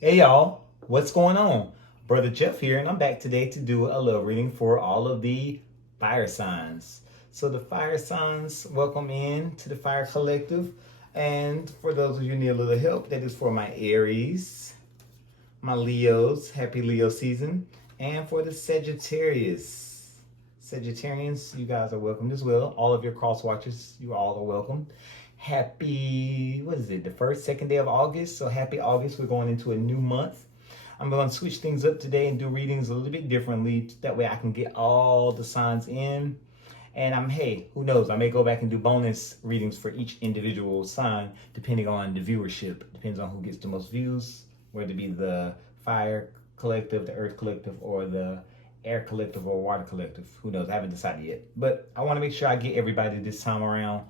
Hey y'all, what's going on? Brother Jeff here, and I'm back today to do a love reading for all of the fire signs. So, the fire signs, welcome in to the Fire Collective. And for those of you who need a little help, that is for my Aries, my Leos, happy Leo season, and for the Sagittarius. Sagittarians, you guys are welcome as well. All of your cross watchers, you all are welcome. Happy, what is it, the first, second day of August? So happy August, we're going into a new month. I'm going to switch things up today and do readings a little bit differently. That way I can get all the signs in. And hey, who knows? I may go back and do bonus readings for each individual sign depending on the viewership. Depends on who gets the most views, whether it be the Fire Collective, the Earth Collective, or the Air Collective or Water Collective. Who knows? I haven't decided yet. But I want to make sure I get everybody this time around.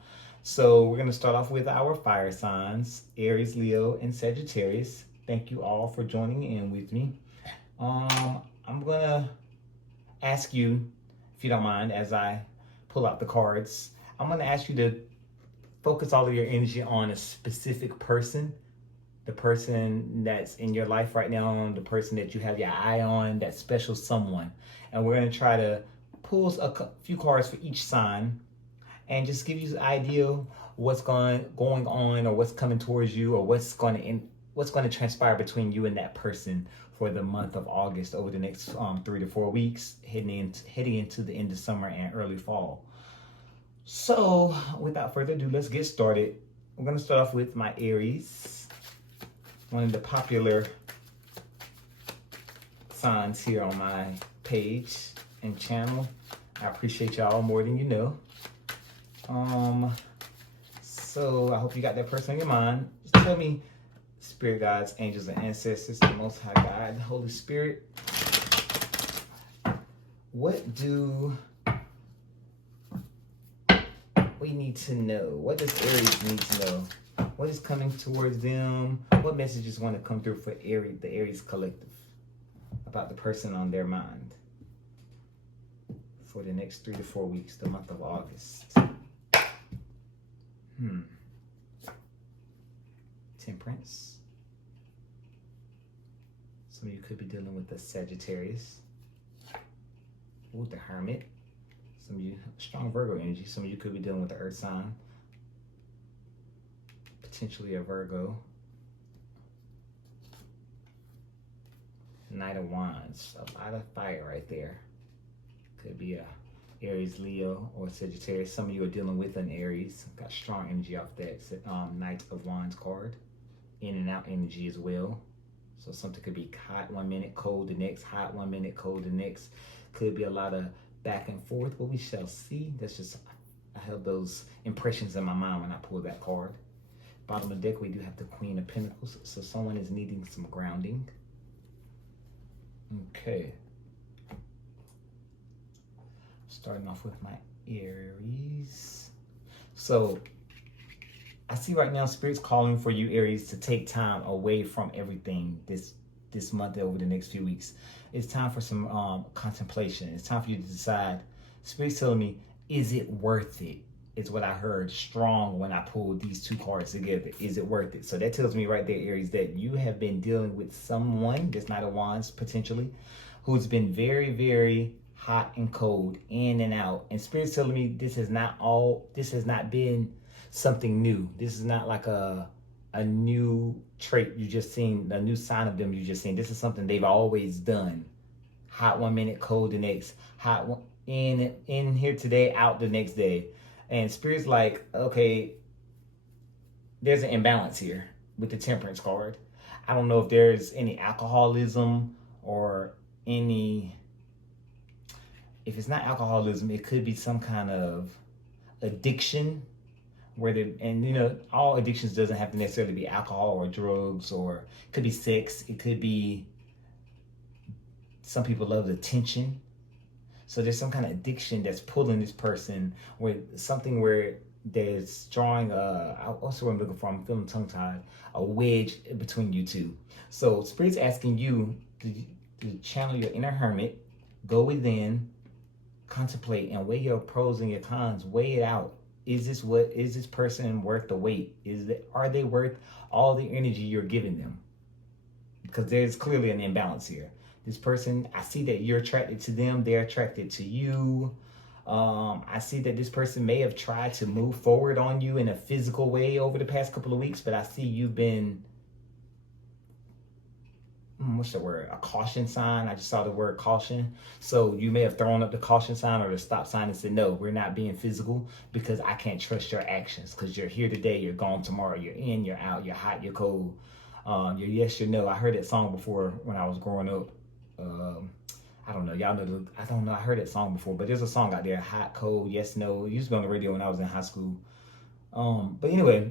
So we're going to start off with our fire signs, Aries, Leo, and Sagittarius. Thank you all for joining in with me. I'm going to ask you, if you don't mind, as I pull out the cards, I'm going to ask you to focus all of your energy on a specific person, the person that's in your life right now, the person that you have your eye on, that special someone. And we're going to try to pull a few cards for each sign and just give you an idea what's going on or what's coming towards you or what's going to transpire between you and that person for the month of August over the next 3 to 4 weeks, heading into the end of summer and early fall. So, without further ado, let's get started. I'm going to start off with my Aries, one of the popular signs here on my page and channel. I appreciate y'all more than you know. So I hope you got that person in your mind. Just tell me, spirit guides, angels, and ancestors, the Most High God, the Holy Spirit, what do we need to know? What does Aries need to know? What is coming towards them? What messages want to come through for Aries, the Aries collective, about the person on their mind for the next 3 to 4 weeks, the month of August? Temperance. Some of you could be dealing with the Sagittarius. Ooh, the Hermit. Some of you, strong Virgo energy. Some of you could be dealing with the Earth sign. Potentially a Virgo. Knight of Wands. A lot of fire right there. Could be a Aries, Leo, or Sagittarius. Some of you are dealing with an Aries. Got strong energy off that Knight of Wands card. In and out energy as well. So something could be hot 1 minute, cold the next, hot 1 minute, cold the next. Could be a lot of back and forth, but we shall see. That's just, I have those impressions in my mind when I pull that card. Bottom of the deck, we do have the Queen of Pentacles. So someone is needing some grounding. Okay. Starting off with my Aries. So I see right now Spirit's calling for you, Aries, to take time away from everything this month over the next few weeks. It's time for some contemplation. It's time for you to decide. Spirit's telling me, is it worth it? Is what I heard strong when I pulled these two cards together. Is it worth it? So that tells me right there, Aries, that you have been dealing with someone, that's Knight of Wands potentially, who's been very, very hot and cold, in and out. And Spirit's telling me this has not been something new. This is not like a new trait you just seen, a new sign of them you just seen. This is something they've always done. Hot 1 minute, cold the next. Hot in here today, out the next day. And Spirit's like, okay, there's an imbalance here with the Temperance card. I don't know if there's any alcoholism or any, if it's not alcoholism, it could be some kind of addiction where all addictions doesn't have to necessarily be alcohol or drugs, or it could be sex. It could be, some people love attention. So there's some kind of addiction that's pulling this person with something where there's drawing what's the word I'm looking for? I'm feeling tongue-tied. A wedge between you two. So Spirit's asking you to channel your inner hermit, go within, contemplate, and weigh your pros and your cons. Weigh it out. Is this person worth the wait? Are they worth all the energy you're giving them? because there's clearly an imbalance here. This person, I see that you're attracted to them, they're attracted to you. I see that this person may have tried to move forward on you in a physical way over the past couple of weeks, but I see you've been, what's the word? A caution sign. I just saw the word caution. So you may have thrown up the caution sign or the stop sign and said, no, we're not being physical because I can't trust your actions, because you're here today, you're gone tomorrow, you're in, you're out, you're hot, you're cold. You're yes, you're no. I heard that song before when I was growing up. I don't know. Y'all know. I don't know. I heard that song before, but there's a song out there, hot, cold, yes, no. It used to be on the radio when I was in high school. But anyway,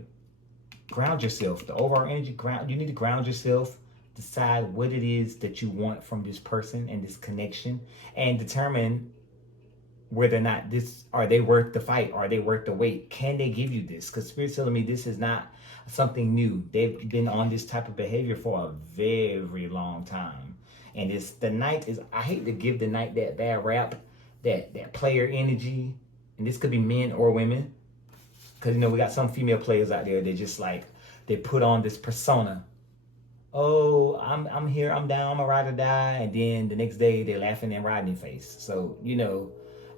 ground yourself. The overall energy, ground. You need to ground yourself. Decide what it is that you want from this person and this connection, and determine whether or not are they worth the fight? Are they worth the wait? Can they give you this? Because Spirit's telling me this is not something new. They've been on this type of behavior for a very long time. And it's the Knight is, I hate to give the Knight that bad rap, that player energy. And this could be men or women. Because, we got some female players out there that just like, they put on this persona. Oh, I'm here, I'm down, I'm a ride or die. And then the next day they're laughing and riding your face. So,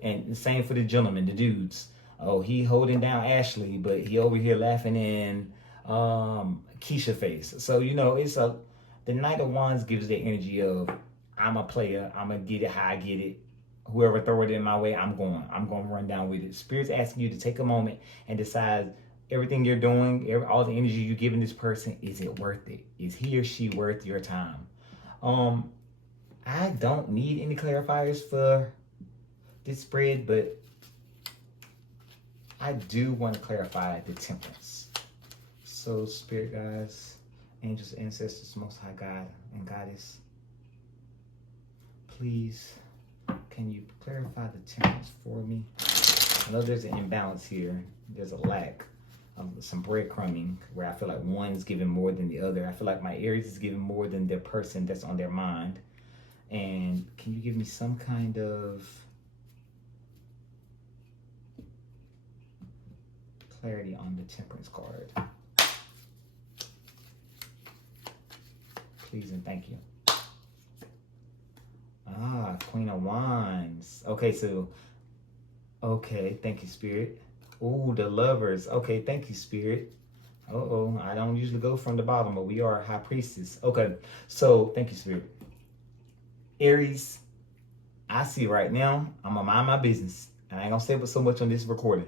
and the same for the gentlemen, the dudes. Oh, he holding down Ashley, but he over here laughing in Keisha face. So, the Knight of Wands gives the energy of, I'm a player, I'm going to get it how I get it. Whoever throw it in my way, I'm going to run down with it. Spirit's asking you to take a moment and decide everything you're doing, all the energy you're giving this person, is it worth it? Is he or she worth your time? I don't need any clarifiers for this spread, but I do want to clarify the Temperance. So, Spirit guides, angels, ancestors, Most High God and Goddess, please, can you clarify the Temperance for me? I know there's an imbalance here. There's a lack of some breadcrumbing where I feel like one's giving more than the other. I feel like my Aries is giving more than their person that's on their mind. And can you give me some kind of clarity on the Temperance card? Please and thank you. Queen of Wands. Okay, thank you, Spirit. Ooh, the Lovers. Okay, thank you, Spirit. I don't usually go from the bottom, but we are High Priestess. Okay, so thank you, Spirit. Aries, I see right now, I'm gonna mind my business. And I ain't gonna say so much on this recording,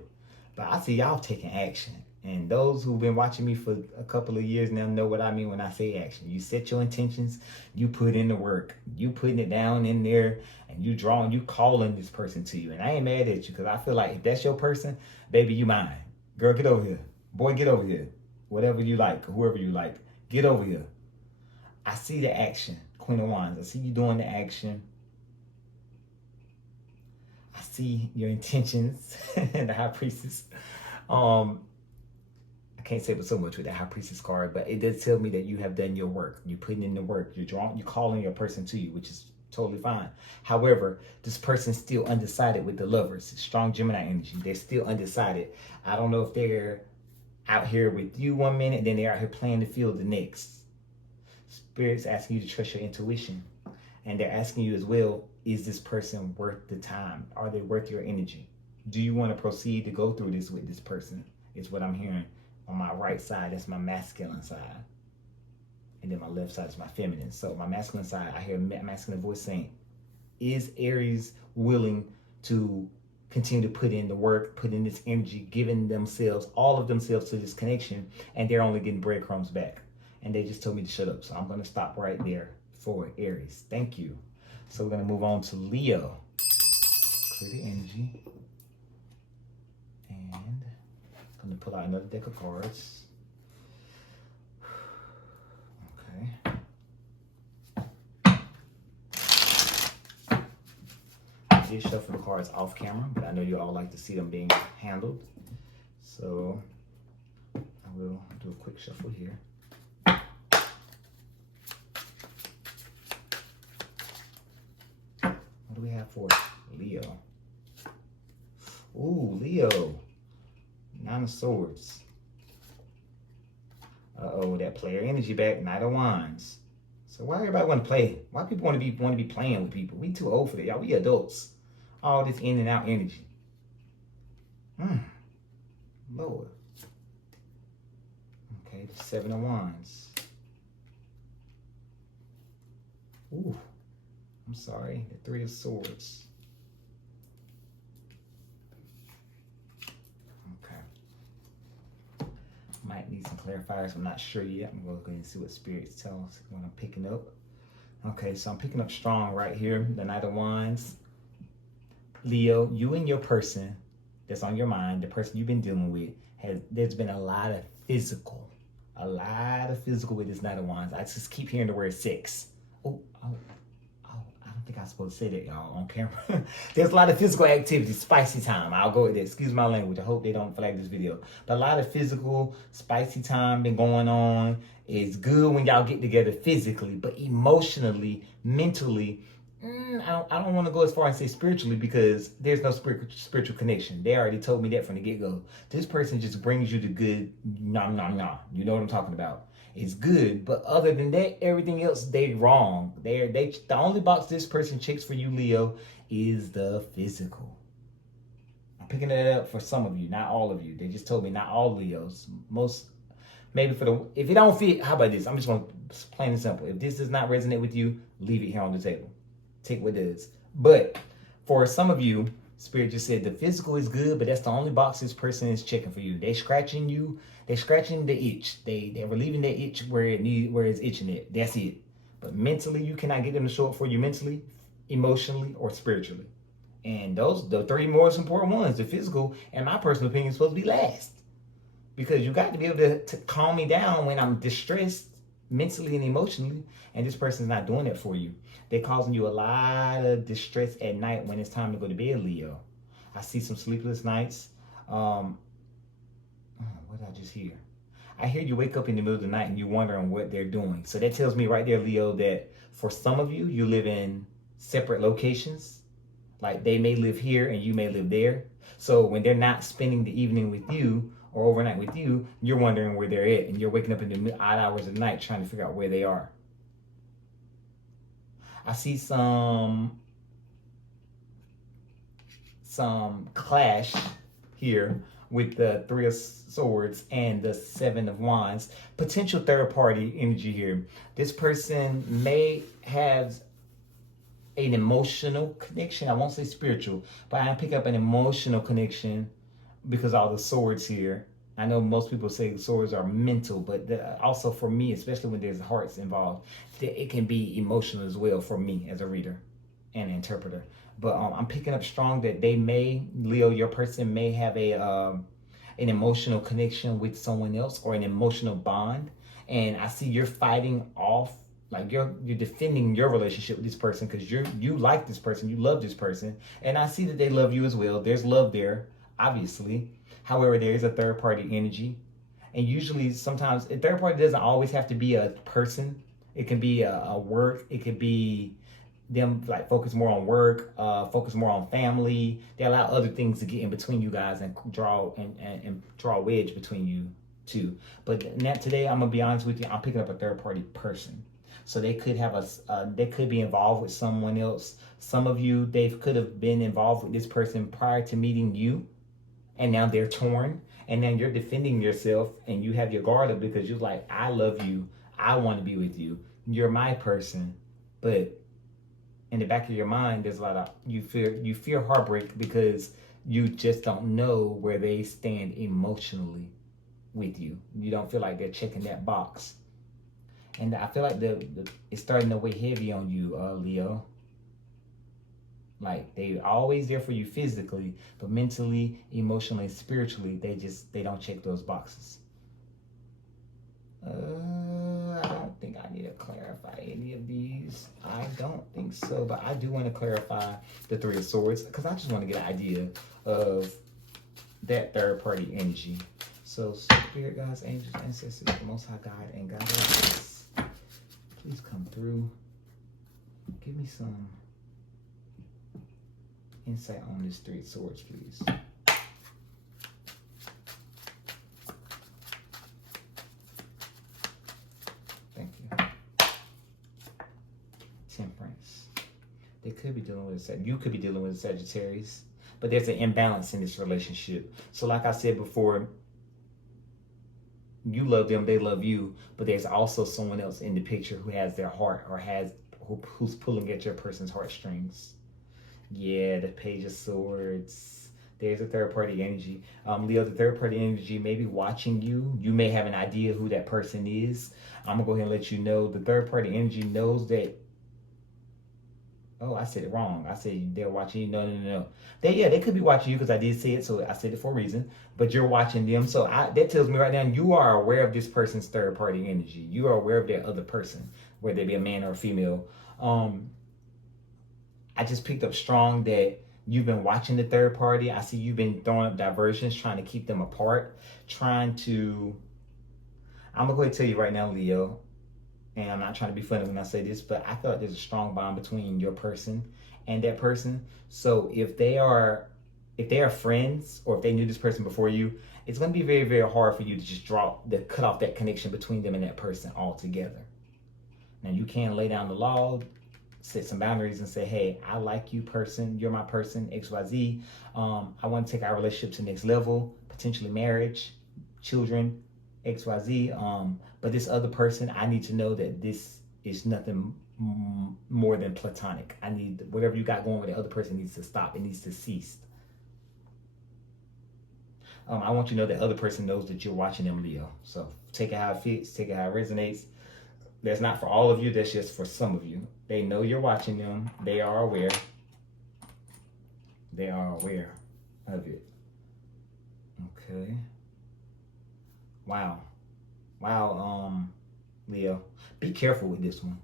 but I see y'all taking action. And those who've been watching me for a couple of years now know what I mean when I say action. You set your intentions, you put in the work, you putting it down in there, and you calling this person to you. And I ain't mad at you, because I feel like if that's your person, baby, you mine. Girl, get over here. Boy, get over here. Whatever you like, whoever you like, get over here. I see the action, Queen of Wands. I see you doing the action. I see your intentions, the High Priestess. I can't say but so much with the High Priestess card, but it does tell me that you have done your work. You're putting in the work. You're calling your person to you, which is totally fine. However, this person's still undecided with the Lovers. Strong Gemini energy. They're still undecided. I don't know if they're out here with you one minute, then they're out here playing the field the next. Spirit's asking you to trust your intuition. And they're asking you as well, is this person worth the time? Are they worth your energy? Do you want to proceed to go through this with this person? Is what I'm hearing. On my right side, that's my masculine side. And then my left side is my feminine. So my masculine side, I hear a masculine voice saying, is Aries willing to continue to put in the work, put in this energy, giving themselves, all of themselves to this connection, and they're only getting breadcrumbs back. And they just told me to shut up. So I'm going to stop right there for Aries. Thank you. So we're going to move on to Leo. Clear the energy. And I'm going to pull out another deck of cards. Okay. I did shuffle the cards off camera, but I know you all like to see them being handled. So I will do a quick shuffle here. What do we have for Leo? Ooh, Leo. 9 of Swords. Uh-oh, that player energy back. Knight of Wands. So why everybody want to play? Why people want to be playing with people? We too old for that, y'all. We adults. All this in and out energy. Lord. Okay, the 7 of Wands. Ooh, I'm sorry. The 3 of Swords. Okay. Might need some clarifiers. I'm not sure yet. I'm going to go ahead and see what spirits tell us when I'm picking up. Okay, so I'm picking up strong right here. The Knight of Wands. Leo, you and your person that's on your mind, the person you've been dealing with, there's been a lot of physical with this Knight of Wands. I just keep hearing the word sex. Oh, I don't think I'm supposed to say that, y'all, on camera. There's a lot of physical activity, spicy time. I'll go with that. Excuse my language. I hope they don't flag this video. But a lot of physical, spicy time been going on. It's good when y'all get together physically, but emotionally, mentally, I don't want to go as far and say spiritually because there's no spiritual connection. They already told me that from the get-go. This person just brings you the good, nah. You know what I'm talking about. It's good, but other than that, everything else, they wrong. The only box this person checks for you, Leo, is the physical. I'm picking that up for some of you, not all of you. They just told me not all Leos. Most, maybe if it don't fit, how about this? I'm just going to plain and simple. If this does not resonate with you, leave it here on the table. Take what does. But for some of you, Spirit just said the physical is good, but that's the only box this person is checking for you. They scratching you. They're scratching the itch. They're relieving that itch where it's itching it. That's it. But mentally, you cannot get them to show up for you mentally, emotionally, or spiritually. And the 3 most important ones, the physical, in my personal opinion, is supposed to be last. Because you got to be able to calm me down when I'm distressed mentally and emotionally, and this person's not doing it for you. They're causing you a lot of distress at night when it's time to go to bed, Leo. I see some sleepless nights. What did I just hear? I hear you wake up in the middle of the night and you're wondering what they're doing. So that tells me right there, Leo, that for some of you, you live in separate locations. Like they may live here and you may live there. So when they're not spending the evening with you or overnight with you, you're wondering where they're at, and you're waking up in the odd hours of the night trying to figure out where they are. I see some clash here with the 3 of Swords and the 7 of Wands. Potential third party energy here. This person may have an emotional connection. I won't say spiritual, but I pick up an emotional connection because all the swords here. I know most people say swords are mental, but also for me, especially when there's hearts involved, it can be emotional as well for me as a reader and an interpreter. But I'm picking up strong that they may, Leo, your person may have an emotional connection with someone else or an emotional bond. And I see you're fighting off, like you're defending your relationship with this person because you like this person, you love this person, and I see that they love you as well. There's love there, obviously. However, there is a third party energy, and usually, sometimes a third party doesn't always have to be a person. It can be a work. It could be them like focus more on work, focus more on family. They allow other things to get in between you guys and draw a wedge between you two. But today, I'm gonna be honest with you. I'm picking up a third party person. So they could have they could be involved with someone else. Some of you, they could have been involved with this person prior to meeting you, and now they're torn. And then you're defending yourself, and you have your guard up because you're like, I love you. I want to be with you. You're my person. But in the back of your mind, there's a lot of you fear heartbreak because you just don't know where they stand emotionally with you. You don't feel like they're checking that box. And I feel like it's starting to weigh heavy on you, Leo. Like they always there for you physically, but mentally, emotionally, spiritually, they don't check those boxes. I don't think I need to clarify any of these. I don't think so, but I do want to clarify the 3 of Swords because I just want to get an idea of that third party energy. So spirit guides, angels, ancestors, the Most High God and Goddess, please come through. Give me some insight on this 3 of Swords, please. Thank you. could be dealing with you could be dealing with a Sagittarius, but there's an imbalance in this relationship. So like I said before, you love them, they love you, but there's also someone else in the picture who has their heart or who's pulling at your person's heartstrings. Yeah, the Page of Swords. There's a third party energy. Leo, the third party energy may be watching you. You may have an idea who that person is. I'm gonna go ahead and let you know the third party energy knows that. Oh, I said it wrong. I said they're watching you. No. They could be watching you because I did say it, so I said it for a reason. But you're watching them, so that tells me right now you are aware of this person's third party energy. You are aware of their other person, whether they be a man or a female. I just picked up strong that you've been watching the third party. I see you've been throwing up diversions, trying to keep them apart, trying to. I'm gonna go ahead and tell you right now, Leo. And I'm not trying to be funny when I say this, but I thought there's a strong bond between your person and that person. So if they are friends, or if they knew this person before you, it's going to be very, very hard for you to just cut off that connection between them and that person altogether. Now you can lay down the law, set some boundaries, and say, hey, I like you, person. You're my person, XYZ. I want to take our relationship to the next level, potentially marriage, children, XYZ. But this other person, I need to know that this is nothing more than platonic. I need whatever you got going with the other person needs to stop. It needs to cease. I want you to know that other person knows that you're watching them, Leo. So take it how it fits, take it how it resonates. That's not for all of you. That's just for some of you. They know you're watching them. They are aware. They are aware of it. Okay. Wow, Leo, be careful with this one,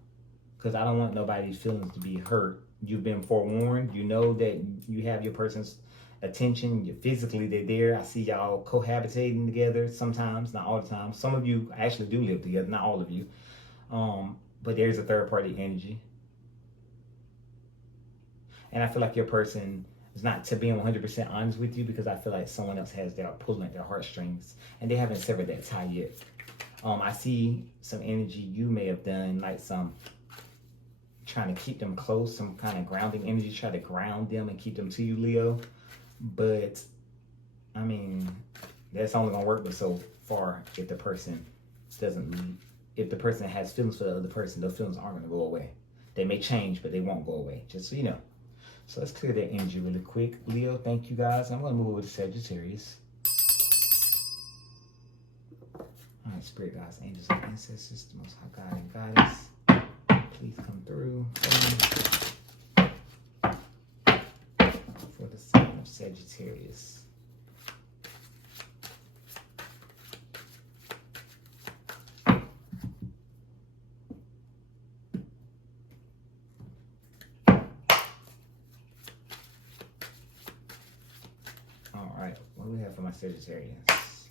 because I don't want nobody's feelings to be hurt. You've been forewarned. You know that you have your person's attention. You're physically, they're there. I see y'all cohabitating together sometimes, not all the time. Some of you actually do live together, not all of you. But there's a third party energy. And I feel like your person is not to being 100% honest with you, because I feel like someone else has their pulling at their heartstrings and they haven't severed that tie yet. I see some energy you may have done, like some trying to keep them close, some kind of grounding energy, try to ground them and keep them to you, Leo. But I mean, that's only gonna work but so far if the person if the person has feelings for the other person, those feelings aren't gonna go away. They may change, but they won't go away, just so you know. So let's clear that energy really quick. Leo, thank you guys. I'm going to move over to Sagittarius. All right, Spirit Guides, Angels, and Ancestors, the Most High God and Goddess, please come through for the sign of Sagittarius. What do we have for my Sagittarius?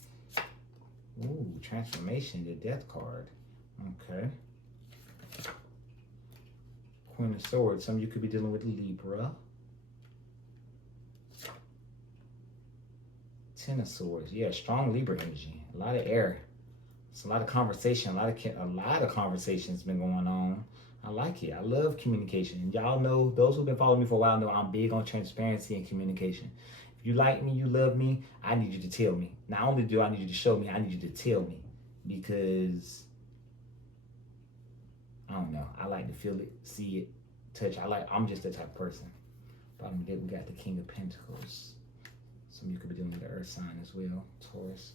Ooh, transformation, the Death card. Okay. Queen of Swords. Some of you could be dealing with Libra. Ten of Swords. Yeah, strong Libra energy. A lot of air. It's a lot of conversation. A lot of conversations been going on. I like it. I love communication. And y'all know, those who've been following me for a while know I'm big on transparency and communication. You like me, you love me, I need you to tell me. Not only do I need you to show me, I need you to tell me. Because, I don't know, I like to feel it, see it, touch. I'm just that type of person. Bottom of the deck, we got the King of Pentacles. Some of you could be dealing with the Earth sign as well. Taurus,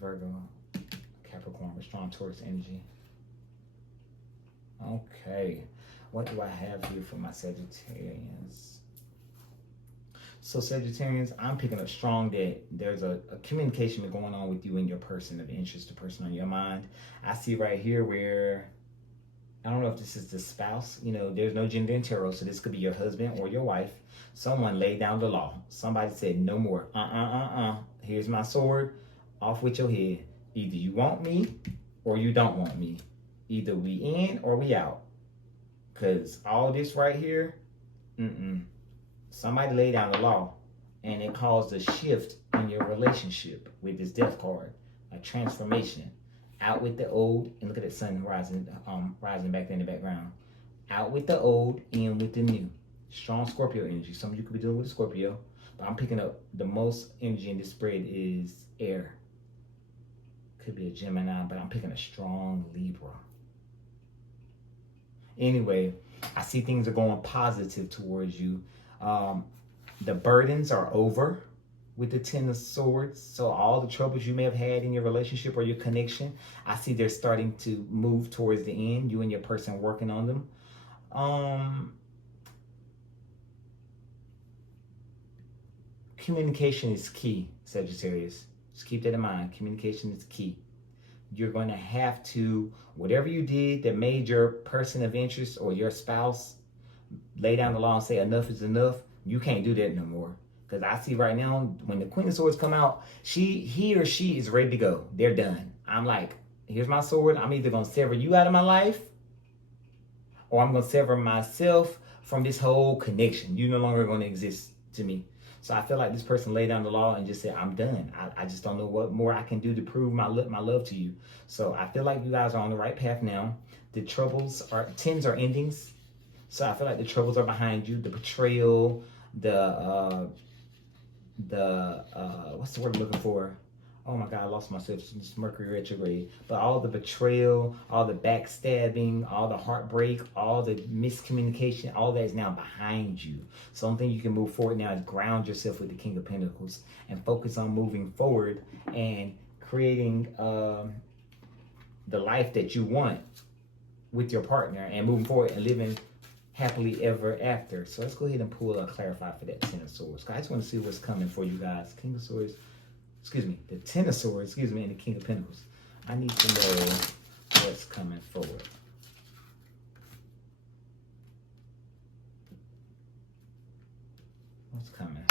Virgo, Capricorn, with strong Taurus energy. Okay, what do I have here for my Sagittarians? So Sagittarians, I'm picking up strong that there's a communication going on with you and your person of interest, the person on your mind. I see right here where, I don't know if this is the spouse, there's no gender in tarot, so this could be your husband or your wife. Someone laid down the law. Somebody said, no more. Here's my sword, off with your head. Either you want me or you don't want me. Either we in or we out. Because all this right here, Somebody laid down the law, and it caused a shift in your relationship with this Death card, a transformation. Out with the old, and look at that sun rising back there in the background. Out with the old, in with the new. Strong Scorpio energy. Some of you could be dealing with a Scorpio, but I'm picking up the most energy in this spread is air. Could be a Gemini, but I'm picking a strong Libra. Anyway, I see things are going positive towards you. The burdens are over with the Ten of Swords. So all the troubles you may have had in your relationship or your connection, I see they're starting to move towards the end. You and your person working on them. Communication is key, Sagittarius. Just keep that in mind. Communication is key. You're going to have to, whatever you did that made your person of interest or your spouse lay down the law and say enough is enough, you can't do that no more. Because I see right now, when the Queen of Swords come out, he or she is ready to go. They're done. I'm like, here's my sword. I'm either going to sever you out of my life, or I'm going to sever myself from this whole connection. You're no longer going to exist to me. So I feel like this person laid down the law and just said, I'm done. I just don't know what more I can do to prove my love to you. So I feel like you guys are on the right path now. The troubles are, tens are endings. So I feel like the troubles are behind you. The betrayal, what's the word I'm looking for? Oh my God, I lost myself. It's Mercury retrograde. But all the betrayal, all the backstabbing, all the heartbreak, all the miscommunication, all that is now behind you. So one thing you can move forward now is ground yourself with the King of Pentacles and focus on moving forward and creating the life that you want with your partner and moving forward and living happily ever after. So let's go ahead and pull a clarify for that Ten of Swords. I just want to see what's coming for you guys. King of Swords. The Ten of Swords, and the King of Pentacles. I need to know what's coming forward. What's coming?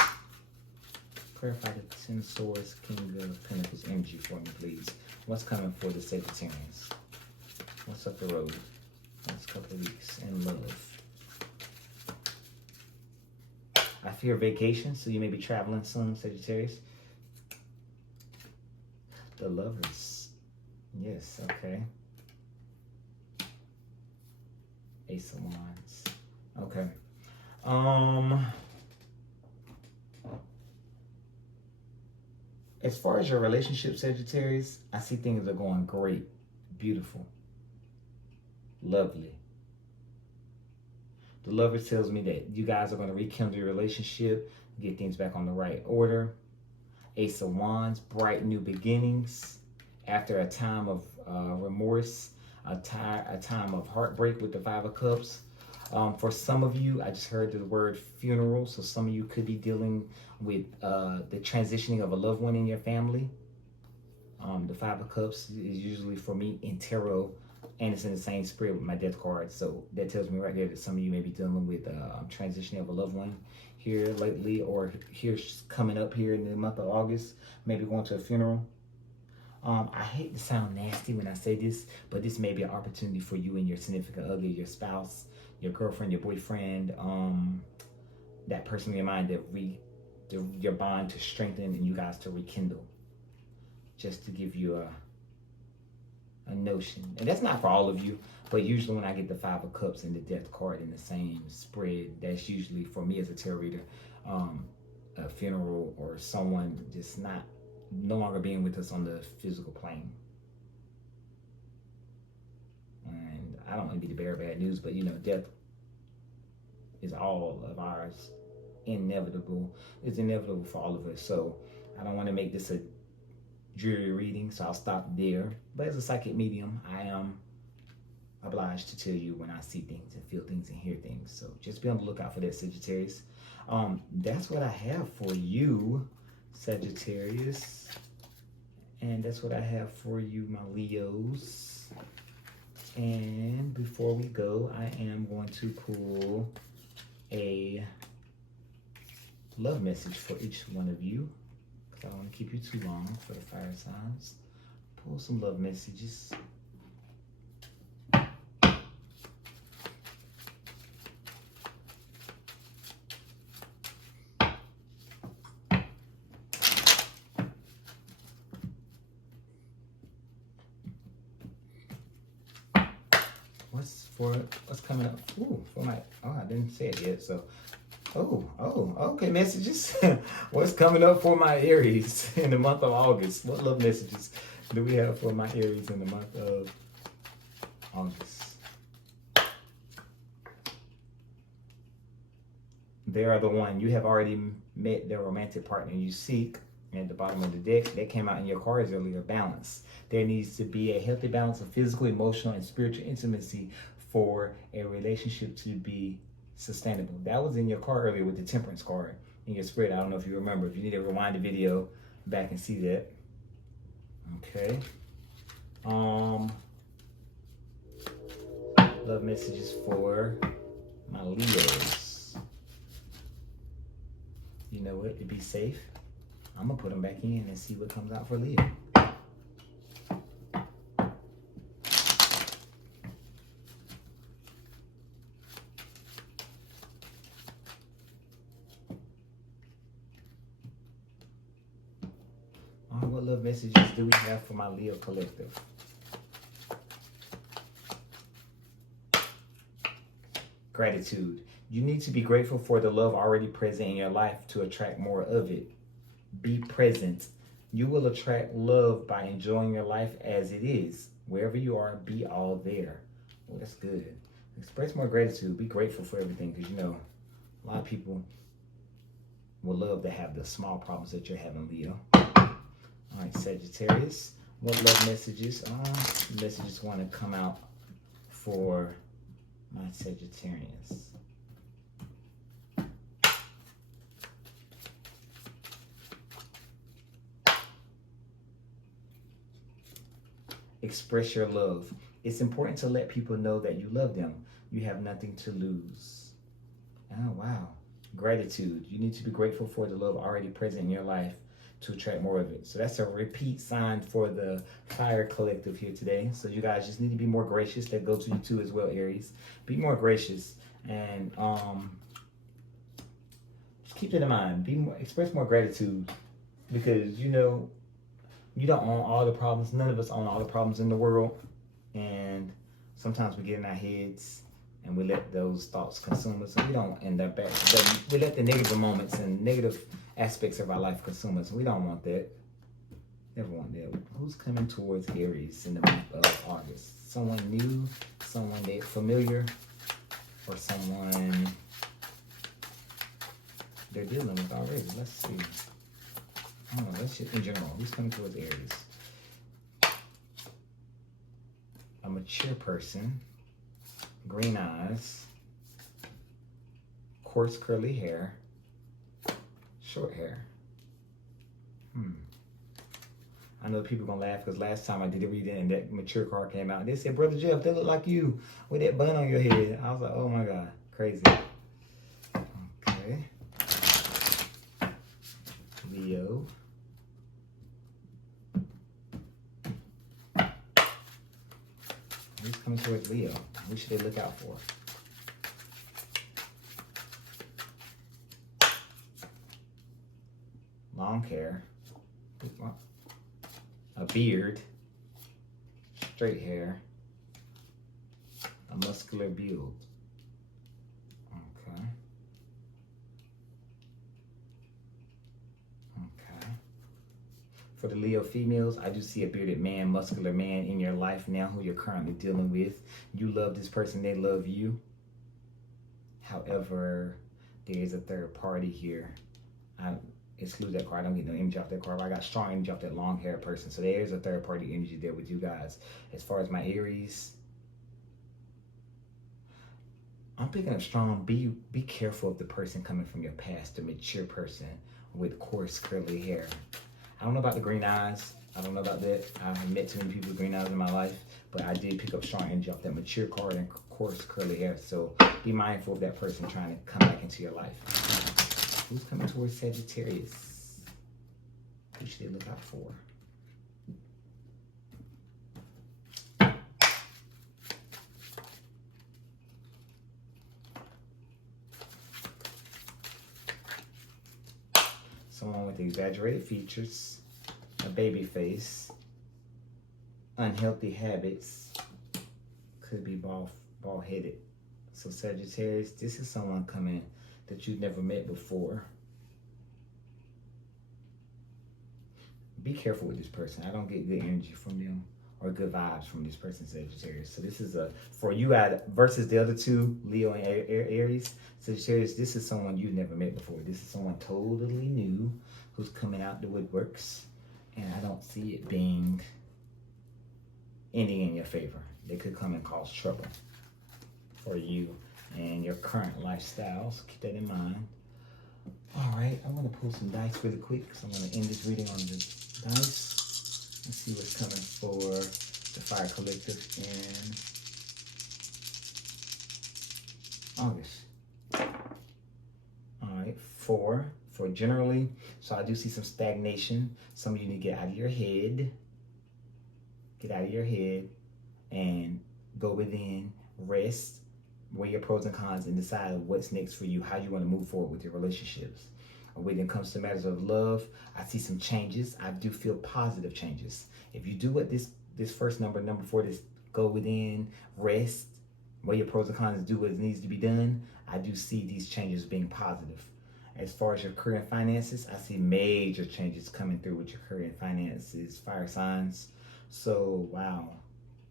Clarify the Ten of Swords, King of Pentacles energy for me, please. What's coming for the Sagittarians? What's up the road? Next couple of weeks in love. I fear vacation, so you may be traveling soon, Sagittarius. The Lovers. Yes, okay. Ace of Wands. Okay. As far as your relationship, Sagittarius, I see things are going great. Beautiful. Lovely. The Lovers tells me that you guys are going to rekindle your relationship, get things back on the right order. Ace of Wands, bright new beginnings after a time of remorse, a time of heartbreak with the Five of Cups. For some of you, I just heard the word funeral, so some of you could be dealing with the transitioning of a loved one in your family. The Five of Cups is usually for me in tarot, and it's in the same spirit with my death card. So that tells me right there that some of you may be dealing with transitioning of a loved one here lately, or here coming up here in the month of August, maybe going to a funeral. I hate to sound nasty when I say this, but this may be an opportunity for you and your significant other, your spouse, your girlfriend, your boyfriend, that person in your mind that your bond to strengthen and you guys to rekindle. Just to give you a notion. And that's not for all of you, but usually when I get the Five of Cups and the Death card in the same spread, that's usually for me as a tarot reader, a funeral or someone just no longer being with us on the physical plane. And I don't want to be the bearer of bad news, but death is all of ours. Inevitable. It's inevitable for all of us. So I don't want to make this a dreary reading, so I'll stop there. But as a psychic medium, I am obliged to tell you when I see things and feel things and hear things. So just be on the lookout for that, Sagittarius. That's what I have for you, Sagittarius. And that's what I have for you, my Leos. And before we go, I am going to pull a love message for each one of you. I don't want to keep you too long for the fire signs. Pull some love messages. what's coming up? Ooh, for my, oh, I didn't say it yet. So, okay, messages. What's coming up for my Aries in the month of August? What love messages do we have for my Aries in the month of August? They are the one. You have already met the romantic partner you seek. At the bottom of the deck, that came out in your cards earlier, balance. There needs to be a healthy balance of physical, emotional, and spiritual intimacy for a relationship to be sustainable. That was in your card earlier with the Temperance card in your spread. I don't know if you remember. If you need to rewind the video back and see that. Okay. Love messages for my Leos. You know what? To be safe, I'm gonna put them back in and see what comes out for Leo. What love messages do we have for my Leo collective? Gratitude. You need to be grateful for the love already present in your life to attract more of it. Be present. You will attract love by enjoying your life as it is. Wherever you are, be all there. Oh, that's good. Express more gratitude. Be grateful for everything, because you know, a lot of people will love to have the small problems that you're having, Leo. All right, Sagittarius. What love messages? Messages want to come out for my Sagittarius. Express your love. It's important to let people know that you love them. You have nothing to lose. Oh, wow. Gratitude. You need to be grateful for the love already present in your life to attract more of it. So that's a repeat sign for the Fire Collective here today. So you guys just need to be more gracious. That goes to you too as well, Aries. Be more gracious and just keep that in mind. Express more gratitude, because you know you don't own all the problems. None of us own all the problems in the world, and sometimes we get in our heads and we let those thoughts consume us, and we don't end up back. We let the negative moments and negative aspects of our life consume us. We don't want that. Never want that. Who's coming towards Aries in the month of August? Someone new, someone that's familiar, or someone they're dealing with already. Let's see. I don't know, let's just, in general, who's coming towards Aries? A mature person, green eyes, coarse curly hair, short hair. I know people gonna laugh because last time I did a reading and that mature card came out. They said, Brother Jeff, they look like you with that bun on your head. I was like, oh my God, crazy. Okay. Leo. Who's coming towards Leo? Who should they look out for? Long hair, a beard, straight hair, a muscular build. Okay. For the Leo females, I do see a bearded man, muscular man in your life now who you're currently dealing with. You love this person, they love you. However, there is a third party here. I exclude that card. I don't get no image off that card, but I got strong image off that long haired person. So there is a third party energy there with you guys. As far as my Aries, I'm picking up strong. Be careful of the person coming from your past, the mature person with coarse curly hair. I don't know about the green eyes. I don't know about that. I haven't met too many people with green eyes in my life, but I did pick up strong energy off that mature card and coarse curly hair. So be mindful of that person trying to come back into your life. Who's coming towards Sagittarius? Who should they look out for? Someone with exaggerated features, a baby face, unhealthy habits, could be bald-headed. So Sagittarius, this is someone coming that you've never met before. Be careful with this person. I don't get good energy from them or good vibes from this person, Sagittarius. So this is a, for you out versus the other two, Leo and Aries. Sagittarius, this is someone you've never met before. This is someone totally new who's coming out the woodworks. And I don't see it being ending in your favor. They could come and cause trouble for you and your current lifestyle. So keep that in mind. All right, I'm gonna pull some dice really quick because I'm gonna end this reading on the dice. Let's see what's coming for the Fire Collective in August. All right, for generally, so I do see some stagnation. Some of you need to get out of your head. Get out of your head and go within, rest, weigh your pros and cons, and decide what's next for you, how you want to move forward with your relationships. When it comes to matters of love, I see some changes. I do feel positive changes. If you do what this first number 4, this go within, rest, weigh your pros and cons, do what needs to be done, I do see these changes being positive. As far as your career and finances, I see major changes coming through with your career and finances, fire signs. So, wow,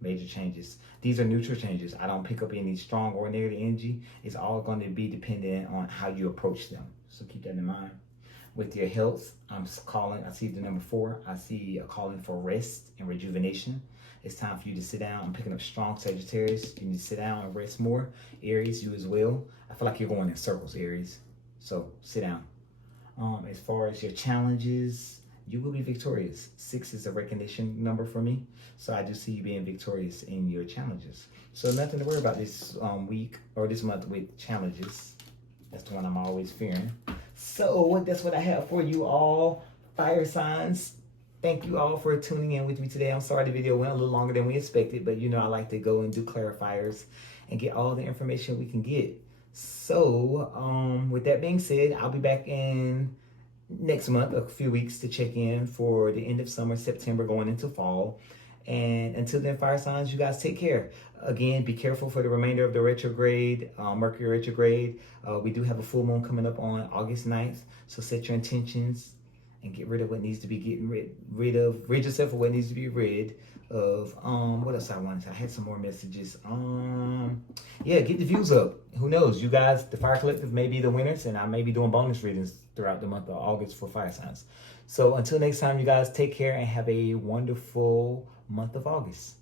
major changes. These are neutral changes. I don't pick up any strong or negative energy. It's all going to be dependent on how you approach them. So keep that in mind. With your health, I see the number 4. I see a calling for rest and rejuvenation. It's time for you to sit down. I'm picking up strong Sagittarius. You need to sit down and rest more. Aries, you as well. I feel like you're going in circles, Aries. So sit down. As far as your challenges, you will be victorious. 6 is a recognition number for me. So I do see you being victorious in your challenges. So nothing to worry about this week or this month with challenges. That's the one I'm always fearing. So that's what I have for you all, fire signs. Thank you all for tuning in with me today. I'm sorry the video went a little longer than we expected, but you know I like to go and do clarifiers and get all the information we can get. So with that being said, I'll be back in next month, a few weeks to check in for the end of summer, September, going into fall. And until then, fire signs, you guys take care. Again, be careful for the remainder of the retrograde, Mercury retrograde. We do have a full moon coming up on August 9th. So set your intentions and get rid of what needs to be getting rid of. Rid yourself of what needs to be rid of. What else I wanted? I had some more messages. Yeah, get the views up. Who knows? You guys, the Fire Collective may be the winners, and I may be doing bonus readings throughout the month of August for fire signs. So until next time, you guys take care and have a wonderful month of August.